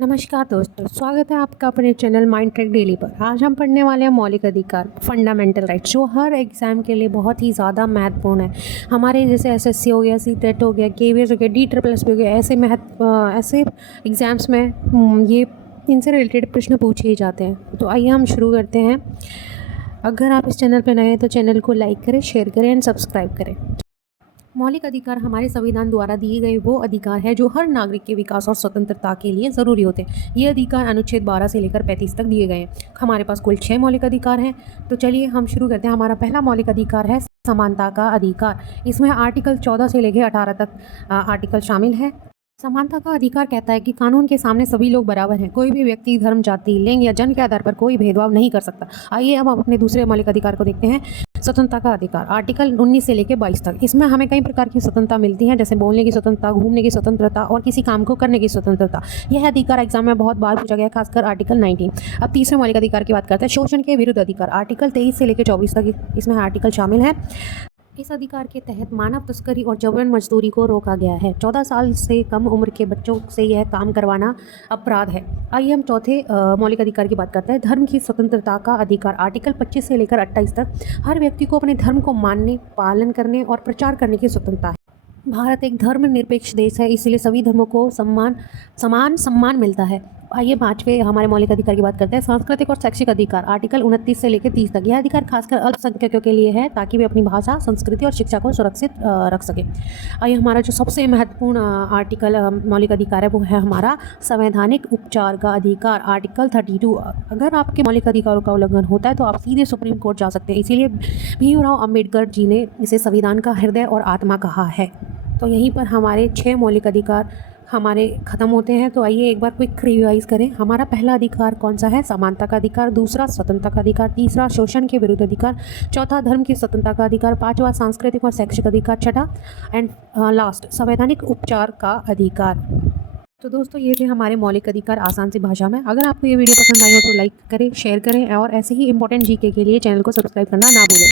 नमस्कार दोस्तों, स्वागत है आपका अपने चैनल माइंड ट्रैक डेली पर। आज हम पढ़ने वाले हैं मौलिक अधिकार, फंडामेंटल राइट्स, जो हर एग्ज़ाम के लिए बहुत ही ज़्यादा महत्वपूर्ण है। हमारे जैसे एसएससी हो गया, सीटेट हो गया, केवीएस हो गया, DSSS हो गया, ऐसे एग्ज़ाम्स में ये इनसे रिलेटेड प्रश्न पूछे ही जाते हैं। तो आइए हम शुरू करते हैं। अगर आप इस चैनल पर नए हैं तो चैनल को लाइक करें, शेयर करें एंड सब्सक्राइब करें। मौलिक अधिकार हमारे संविधान द्वारा दिए गए वो अधिकार है जो हर नागरिक के विकास और स्वतंत्रता के लिए ज़रूरी होते हैं। ये अधिकार अनुच्छेद 12 से लेकर 35 तक दिए गए हैं। हमारे पास कुल 6 मौलिक अधिकार हैं। तो चलिए हम शुरू करते हैं। हमारा पहला मौलिक अधिकार है समानता का अधिकार। इसमें आर्टिकल 14 से लेकर 18 तक आर्टिकल शामिल है। समानता का अधिकार कहता है कि कानून के सामने सभी लोग बराबर हैं। कोई भी व्यक्ति धर्म, जाति, लिंग या जन्म के आधार पर कोई भेदभाव नहीं कर सकता। आइए अब हम अपने दूसरे मौलिक अधिकार को देखते हैं। स्वतंत्रता का अधिकार, आर्टिकल 19 से लेकर 22 तक। इसमें हमें कई प्रकार की स्वतंत्रता मिलती है, जैसे बोलने की स्वतंत्रता, घूमने की स्वतंत्रता और किसी काम को करने की स्वतंत्रता। यह अधिकार एग्जाम में बहुत बार पूछा गया है, खासकर आर्टिकल 19। अब तीसरे मौलिक अधिकार की बात करते हैं। शोषण के विरुद्ध अधिकार, आर्टिकल 23 से लेकर 24 तक इसमें आर्टिकल शामिल है। इस अधिकार के तहत मानव तस्करी और जबरन मजदूरी को रोका गया है। 14 साल से कम उम्र के बच्चों से यह काम करवाना अपराध है। आइए हम चौथे मौलिक अधिकार की बात करते हैं। धर्म की स्वतंत्रता का अधिकार, आर्टिकल 25 से लेकर 28 तक। हर व्यक्ति को अपने धर्म को मानने, पालन करने और प्रचार करने की स्वतंत्रता है। भारत एक धर्मनिरपेक्ष देश है, इसलिए सभी धर्मों को समान सम्मान मिलता है। आइए पांचवें हमारे मौलिक अधिकार की बात करते हैं। सांस्कृतिक और शैक्षिक अधिकार, आर्टिकल 29 से लेकर 30 तक। यह अधिकार खासकर अल्पसंख्यकों के लिए है, ताकि वे अपनी भाषा, संस्कृति और शिक्षा को सुरक्षित रख सकें। आइए हमारा जो सबसे महत्वपूर्ण आर्टिकल मौलिक अधिकार है वो है हमारा संवैधानिक उपचार का अधिकार, आर्टिकल 32। अगर आपके मौलिक अधिकारों का उल्लंघन होता है तो आप सीधे सुप्रीम कोर्ट जा सकते हैं। इसीलिए भीमराव अम्बेडकर जी ने इसे संविधान का हृदय और आत्मा कहा है। तो यहीं पर हमारे 6 मौलिक अधिकार हमारे ख़त्म होते हैं। तो आइए एक बार क्विक रिवाइज करें। हमारा पहला अधिकार कौन सा है? समानता का अधिकार। दूसरा स्वतंत्रता का अधिकार। तीसरा शोषण के विरुद्ध अधिकार। चौथा धर्म की स्वतंत्रता का अधिकार। पांचवा सांस्कृतिक और शैक्षिक अधिकार। छठा एंड लास्ट संवैधानिक उपचार का अधिकार। तो दोस्तों ये थे हमारे मौलिक अधिकार आसान सी भाषा में। अगर आपको ये वीडियो पसंद आई हो तो लाइक करें, शेयर करें और ऐसे ही इंपॉर्टेंट जीके के लिए चैनल को सब्सक्राइब करना ना भूलें।